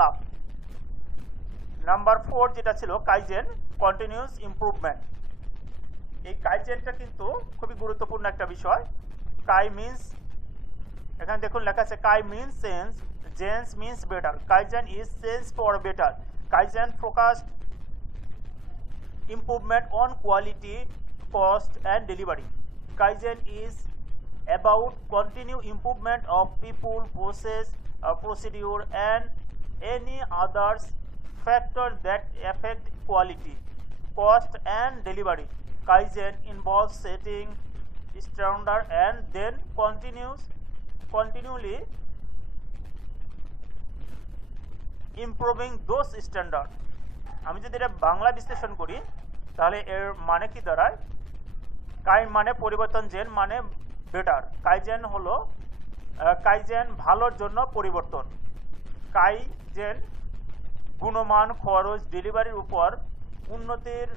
লাভ। Number 4 যেটা ছিল kaizen, continuous improvement. এই কাইজেনটা কিন্তু খুবই গুরুত্বপূর্ণ একটা বিষয়। কাই মিন্স, এখানে দেখুন লেখা আছে কাই means change, change means better, kaizen is change for better, kaizen focused improvement on quality, cost and delivery. Kaizen is about continued improvement of people, process, procedure and any others factor that affect quality, cost and delivery. Kaizen involves setting standard and then continually improving those standards. আমি যদি এটা বাংলা বিশ্লেষণ করি তাহলে এর মানে কি দাঁড়ায়, কাই মানে পরিবর্তন, জেন মানে বেটার। কাইজেন হলো কাইজেন ভালোর জন্য পরিবর্তন। কাইজেন গুণমান, খরচ, ডেলিভারির উপর উন্নতির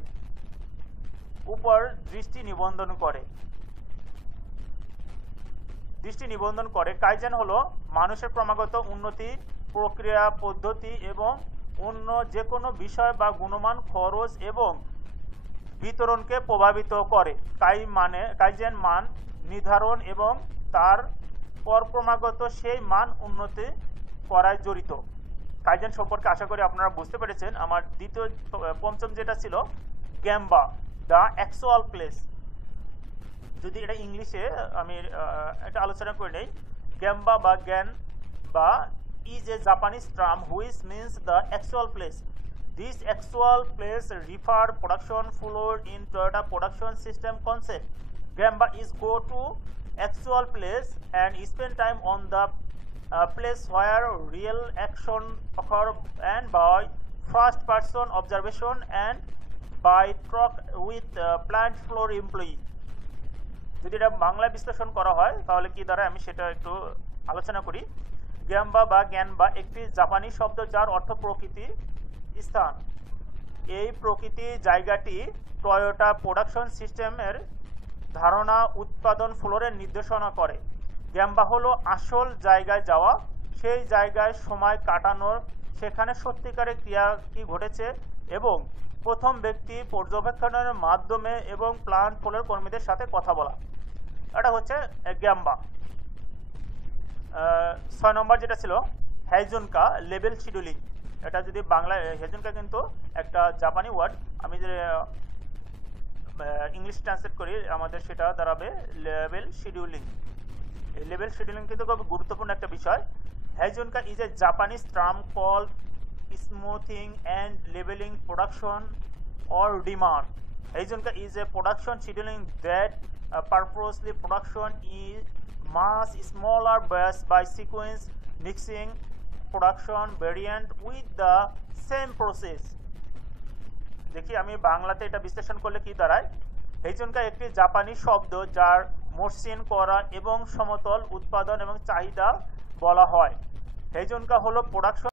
উপর দৃষ্টি নিবন্ধন করে। কাইজেন হলো মানুষের ক্রমাগত উন্নতি, প্রক্রিয়া, পদ্ধতি এবং অন্য যে কোনো বিষয় বা গুণমান, খরচ এবং বিতরণকে প্রভাবিত করে। কাইজেন মান নির্ধারণ এবং তার পর ক্রমাগত সেই মান উন্নতি করায় জড়িত। কাইজেন সম্পর্কে আশা করি আপনারা বুঝতে পেরেছেন। আমার পঞ্চম যেটা ছিল গ্যাম্বা, দ্য অ্যাকচুয়াল প্লেস। যদি এটা ইংলিশে আমি এটা আলোচনা করে নেই, গ্যাম্বা বা জ্ঞান বা is a Japanese term which means the actual place. This actual place refer production flow in Toyota production system concept. Gemba is go to actual place and spend time on the place where real action occur and by first person observation and by talk with plant floor employee. যদি এটা বাংলা বিশ্লেষণ করা হয় তাহলে কি দ্বারা আমি সেটা একটু আলোচনা করি। গ্যাম্বা বা জ্ঞানবা একটি জাপানি শব্দ যার অর্থ প্রকৃতি, স্থান। এই প্রকৃতি জায়গাটি টয়োটা প্রোডাকশন সিস্টেমের ধারণা, উৎপাদন ফ্লোরের নির্দেশনা করে। গ্যাম্বা হলো আসল জায়গায় যাওয়া, সেই জায়গায় সময় কাটানোর, সেখানে সত্যিকারের ক্রিয়া কি ঘটেছে এবং প্রথম ব্যক্তি পর্যবেক্ষণের মাধ্যমে এবং প্লান্ট ফ্লোরের কর্মীদের সাথে কথা বলা, এটা হচ্ছে গ্যাম্বা। 6 নম্বর যেটা ছিল হেইজুনকা, লেভেল শিডিউলিং। এটা যদি বাংলা, হেইজুনকা কিন্তু একটা জাপানি ওয়ার্ড, আমি যে ইংলিশ ট্রান্সলেট করি আমাদের সেটা দাঁড়াবে লেভেল শিডিউলিং। এই লেভেল শিডিউলিং কিন্তু খুব গুরুত্বপূর্ণ একটা বিষয়। Heijunka is a Japanese term called smoothing and levelling production or demand. Heijunka is a production scheduling that purposely production is much smaller by sequence mixing production variant with the same process. দেখি আমি বাংলাতে এটা বিশ্লেষণ করলে কি দাঁড়ায়। হেইজুনকা একটি জাপানি শব্দ যার মসৃণ করা এবং সমতল উৎপাদন এবং চাহিদা বলা হয়। হেইজুনকা হলো প্রোডাকশন